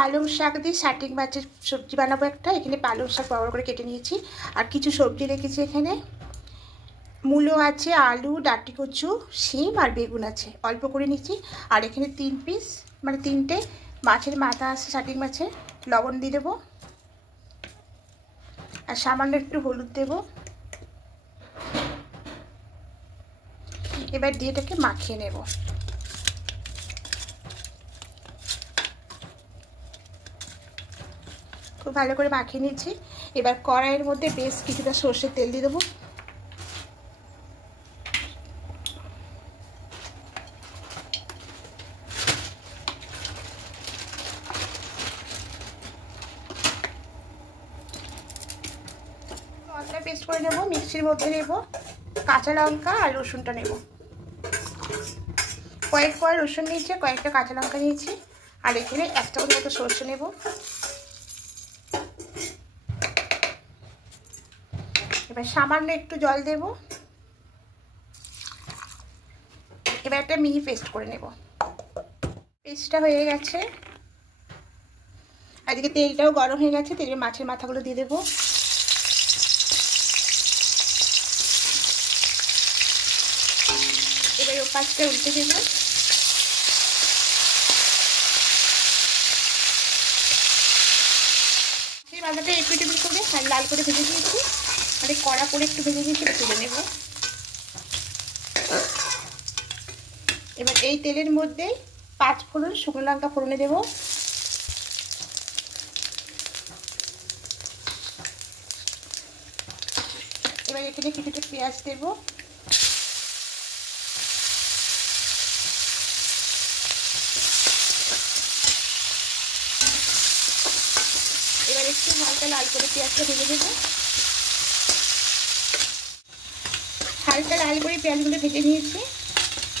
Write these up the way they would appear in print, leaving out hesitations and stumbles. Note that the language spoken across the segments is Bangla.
পালং শাক দিয়ে শাটিং মাছের সবজি বানাবো একটা। এখানে পালং শাক বড় করে কেটে নিয়েছি, আর কিছু সবজি রেখেছি। এখানে মূলো আছে, আলু, ডাঁটি কচু, শিম আর বেগুন আছে, অল্প করে নিচ্ছি। আর এখানে 3 পিস মানে 3টে মাছের মাথা আছে, শাটিং মাছের। লবণ দিয়ে দেবো আর সামান্য একটু হলুদ দেবো। এবার দিয়ে এটাকে মাখিয়ে নেব। খুব ভালো করে মাখিয়ে নিয়েছি। এবার কড়াইয়ের মধ্যে বেশ কিছুটা সর্ষের তেল দিয়ে দেবো। মশলা পেস্ট করে নেব, মিক্সির মধ্যে নেব। কাঁচা লঙ্কা আর রসুনটা নেব। কয়েক কোয়া রসুন নিয়েছি, কয়েকটা কাঁচা লঙ্কা নিয়েছি, আর এখানে 1 চামচ মতো সর্ষে নেব। এবার সামান্য একটু জল দেব। এবার একটা মিহি পেস্ট করে নেব। পেস্টটা হয়ে গেছে। এদিকে তেলটাও গরম হয়ে গেছে, তেলের মাছের মাথাগুলো দিয়ে দেবো। এবার ও পাশটা উল্টে দেবো। মাথাটা একটু একটু করে লাল করে ভেজে দিয়েছি, মানে কড়া করে একটু ভেজে দিয়েছি, তুলে নেব। এবার এই তেলের মধ্যে 5 ফোড়ন শুকনো লঙ্কা ফোড়নে দেব। এবার এখানে কিছুটা পেঁয়াজ দেব। এবার একটু হালকা লাল করে পেঁয়াজটা ভেজে দেব। হালকা লাল করে পেঁয়াজগুলো ভেজে নিয়েছি।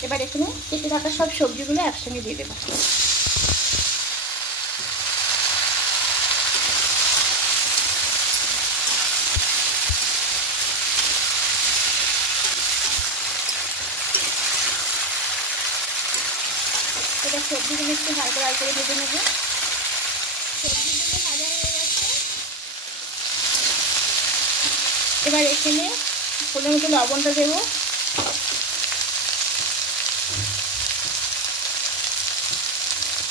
এবার এখানে কেটে থাকা সব সবজিগুলো একসঙ্গে দিয়ে দেবো। এবার সবজিগুলো একটু হালকা লাল করে ভেজে নেব। সবজিগুলো ভাজা হয়ে গেছে। এবার এখানে পরিমাণ মতো লবণটা দেবো।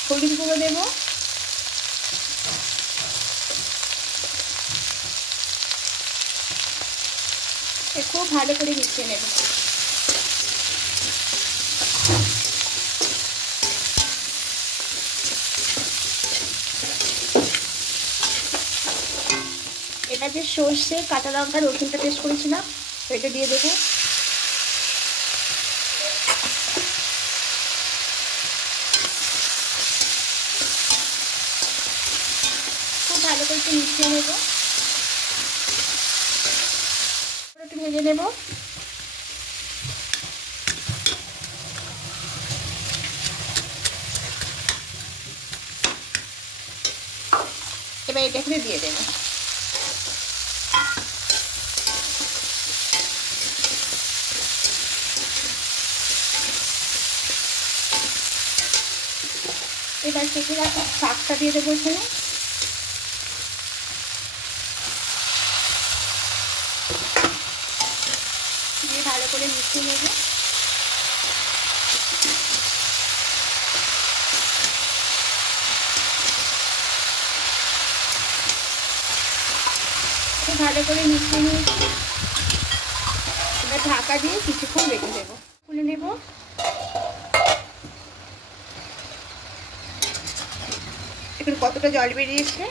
হলুদ গুঁড়ো দেবো। খুব ভালো করে মিশিয়ে নেব। এবার যে সর্ষে, কাঁচা লঙ্কা, রসুনটা পেস্ট করেছিলাম এটা দিয়ে দেবো। খুব ভালো করে একটু মিশিয়ে নেব। একটু ভেজে নেব। এবার এটা এখানে দিয়ে দেবো। এবার কেটে রাখা শাকটা দিয়ে দেবো এখানে। দিয়ে ভালো করে মিশিয়ে নেব। খুব ভালো করে মিশিয়ে নিয়েছি। এবার ঢাকা দিয়ে কিছুক্ষণ রেখে দেবো। খুলে নেব। এখন কতটা জল বেরিয়েছে।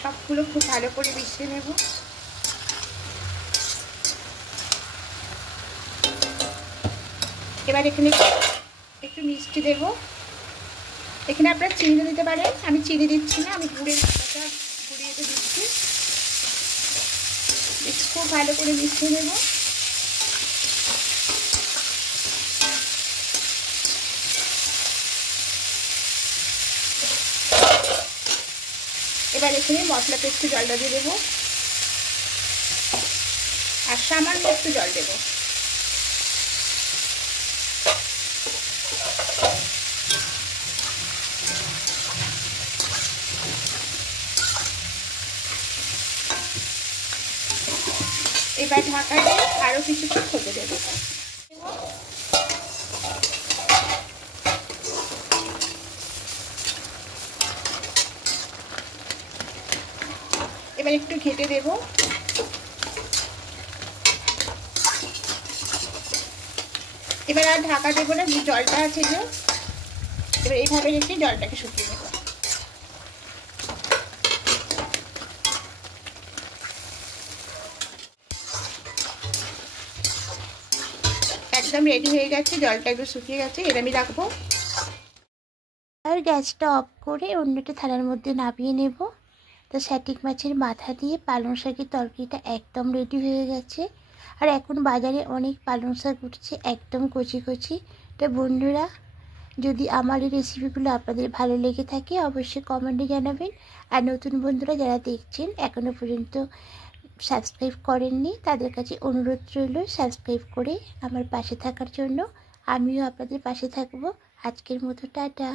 সবগুলো খুব ভালো করে মিশিয়ে নেব। এবার এখানে একটু মিষ্টি দেব। এখানে আপনারা চিনি দিতে পারেন, আমি চিনি দিচ্ছি না, আমি গুড়ের পাতাটা গুঁড়িয়ে দিচ্ছি। খুব ভালো করে মিশিয়ে নেব। এবার এখানে মশলা পেস্টে জলটা দিয়ে দেবো আর সামান্য একটু জল দেবো। এবার ঢাকা দিয়ে আরও কিছুক্ষণ হতে দেবো। এবার একটু ঘেটে দেবো। এবার আর ঢাকা দেবো না, যে জলটা আছে যে এবার এইভাবে রেখে জলটাকে শুকিয়ে নেব। একদম রেডি হয়ে গেছে, জলটা একটু শুকিয়ে গেছে। এবার আমি রাখবো আর গ্যাসটা অফ করে অন্যটা থালার মধ্যে নামিয়ে নেব। তো স্যাটিক মাছের মাথা দিয়ে পালং শাকের তরকারিটা একদম রেডি হয়ে গেছে। আর এখন বাজারে অনেক পালং শাক উঠছে একদম কচি কচি। তো বন্ধুরা, যদি আমার এই রেসিপিগুলো আপনাদের ভালো লেগে থাকে অবশ্যই কমেন্টে জানাবেন। আর নতুন বন্ধুরা যারা দেখছেন এখনও পর্যন্ত সাবস্ক্রাইব করেননি তাদের কাছে অনুরোধ রইল সাবস্ক্রাইব করে আমার পাশে থাকার জন্য। আমিও আপনাদের পাশে থাকবো। আজকের মতো টাটা।